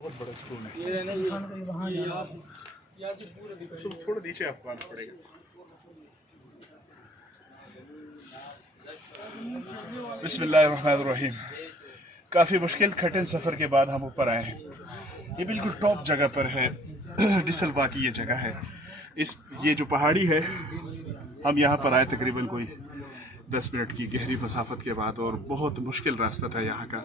बहुत बड़ा स्टोन है। ये ना ये यहाँ से पूरा दिखाई थोड़ा नीचे आपको आना पड़ेगा। बिस्मिल्लाहिर्रहमानिर्रहीम। काफ़ी मुश्किल कठिन सफ़र के बाद हम ऊपर आए हैं। ये बिल्कुल टॉप जगह पर है। डिसलवा की ये जगह है। ये जो पहाड़ी है, हम यहाँ पर आए तकरीबन कोई 10 मिनट की गहरी मसाफत के बाद, और बहुत मुश्किल रास्ता था यहाँ का।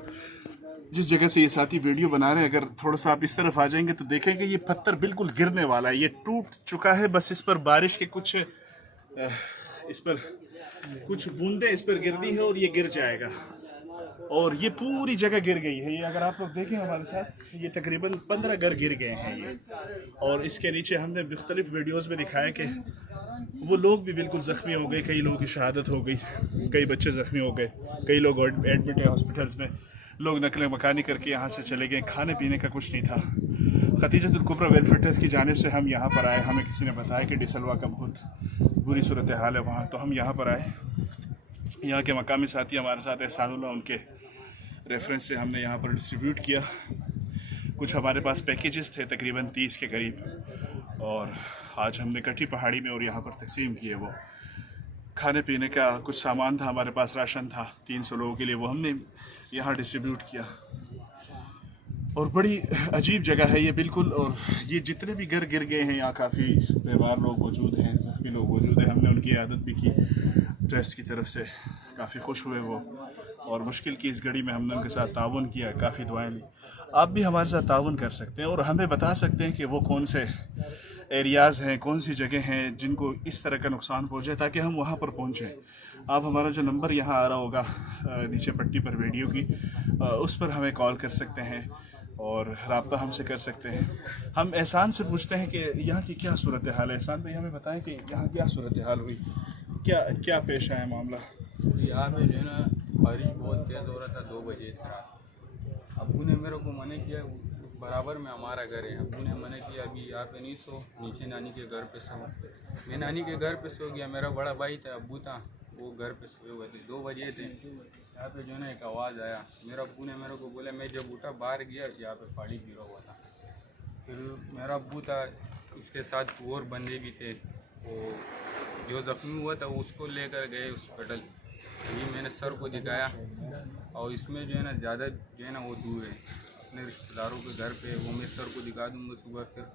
जिस जगह से ये साथी वीडियो बना रहे हैं, अगर थोड़ा सा आप इस तरफ आ जाएंगे तो देखेंगे ये पत्थर बिल्कुल गिरने वाला है। ये टूट चुका है, बस इस पर बारिश के इस पर कुछ बूंदें इस पर गिरनी है और ये गिर जाएगा। और ये पूरी जगह गिर गई है। ये अगर आप लोग देखें हमारे साथ, ये तकरीबन 15 घर गिर गए हैं ये। और इसके नीचे हमने मुख्तलिफ वीडियोस में दिखाया कि वो लोग भी बिल्कुल ज़ख्मी हो गए, कई लोगों की शहादत हो गई, कई बच्चे ज़ख्मी हो गए, कई लोग एडमिट है हॉस्पिटल्स में, लोग नकल मकानी करके यहाँ से चले गए, खाने पीने का कुछ नहीं था। खतीजतुल कुबरा वेलफेयर ट्रस्ट की जानिब से हम यहाँ पर आए। हमें किसी ने बताया कि डिसलवा का बहुत बुरी सूरत हाल है वहाँ, तो हम यहाँ पर आए। यहाँ के मकामी साथी हमारे साथ एहसानुल्लाह, उनके रेफरेंस से हमने यहाँ पर डिस्ट्रीब्यूट किया। कुछ हमारे पास पैकेजेस थे तकरीबन 30 के करीब, और आज हमने कटी पहाड़ी में और यहाँ पर तकसीम किए। वो खाने पीने का कुछ सामान था, हमारे पास राशन था 300 लोगों के लिए, वो हमने यहाँ डिस्ट्रीब्यूट किया। और बड़ी अजीब जगह है ये बिल्कुल। और ये जितने भी घर गिर गए हैं, यहाँ काफ़ी बीमार लोग मौजूद हैं, ज़ख्मी लोग मौजूद हैं। हमने उनकी इयादत भी की ट्रस्ट की तरफ से, काफ़ी खुश हुए वो। और मुश्किल की इस घड़ी में हमने उनके साथ ताउन किया, काफ़ी दुआएं ली। आप भी हमारे साथ ताउन कर सकते हैं और हमें बता सकते हैं कि वो कौन से एरियाज़ हैं, कौन सी जगह हैं जिनको इस तरह का नुकसान पहुँचे, ताकि हम वहाँ पर पहुँचें। आप हमारा जो नंबर यहाँ आ रहा होगा नीचे पट्टी पर वीडियो की, उस पर हमें कॉल कर सकते हैं और रब्ता हमसे कर सकते हैं। हम एहसान से पूछते हैं कि यहाँ की क्या सूरत हाल है। एहसान भाई हमें बताएं कि यहाँ क्या सूरत हाल हुई, क्या क्या पेश आया मामला। यहाँ पे जो है ना बारिश बहुत तेज़ हो रहा था, 2 बजे था। अब्बू ने मेरे को मना किया, बराबर में हमारा घर है। अब्बू ने मना किया अभी यहाँ पे नहीं सो, नीचे नानी के घर पे सो। मैं नानी के घर पे सो गया। मेरा बड़ा भाई था, अब्बू था, वो घर पे सोए हुए थे। 2 बजे थे। यहाँ पे जो है ना एक आवाज़ आया। मेरा अब्बू ने मेरे को बोला, मैं जब उठा बाहर गया, यहाँ पे पानी गिरा हुआ था। फिर मेरा अब्बू था, उसके साथ और बंदे भी थे। वो जो ज़ख्मी हुआ था उसको लेकर गए हॉस्पिटल। अभी मैंने सर को दिखाया, और इसमें जो है ना ज़्यादा जो है ना वो दूर है अपने रिश्तेदारों के घर पे। वो मैं सर को दिखा दूँगा सुबह। फिर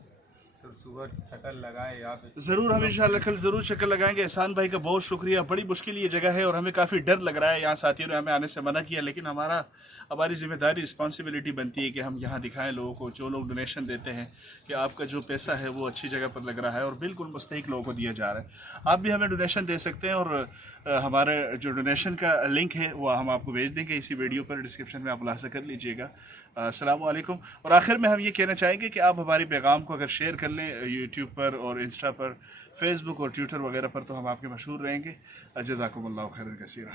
सर सुबह चक्कर लगाए यहाँ पे। ज़रूर, हम इंशाल्लाह कल ज़रूर चक्कर लगाएंगे। एहसान भाई का बहुत शुक्रिया। बड़ी मुश्किल ये जगह है और हमें काफ़ी डर लग रहा है। यहाँ साथियों ने हमें आने से मना किया, लेकिन हमारी जिम्मेदारी, रिस्पॉन्सिबिलिटी बनती है कि हम यहाँ दिखाएं लोगों को, जो लोग डोनेशन देते हैं, कि आपका जो पैसा है वो अच्छी जगह पर लग रहा है और बिल्कुल मुस्तहिक लोगों को दिया जा रहा है। आप भी हमें डोनेशन दे सकते हैं, और हमारे जो डोनेशन का लिंक है वो हम आपको भेज देंगे इसी वीडियो पर, डिस्क्रिप्शन में आप लासा कर लीजिएगा। अस्सलाम वालेकुम। और आखिर में हम ये कहना चाहेंगे कि आप हमारी पैगाम को अगर शेयर कर लें यूट्यूब पर और इंस्टा पर, फेसबुक और ट्विटर वगैरह पर, तो हम आपके मशहूर रहेंगे। जज़ाकुमुल्लाह खैरन कसीरा।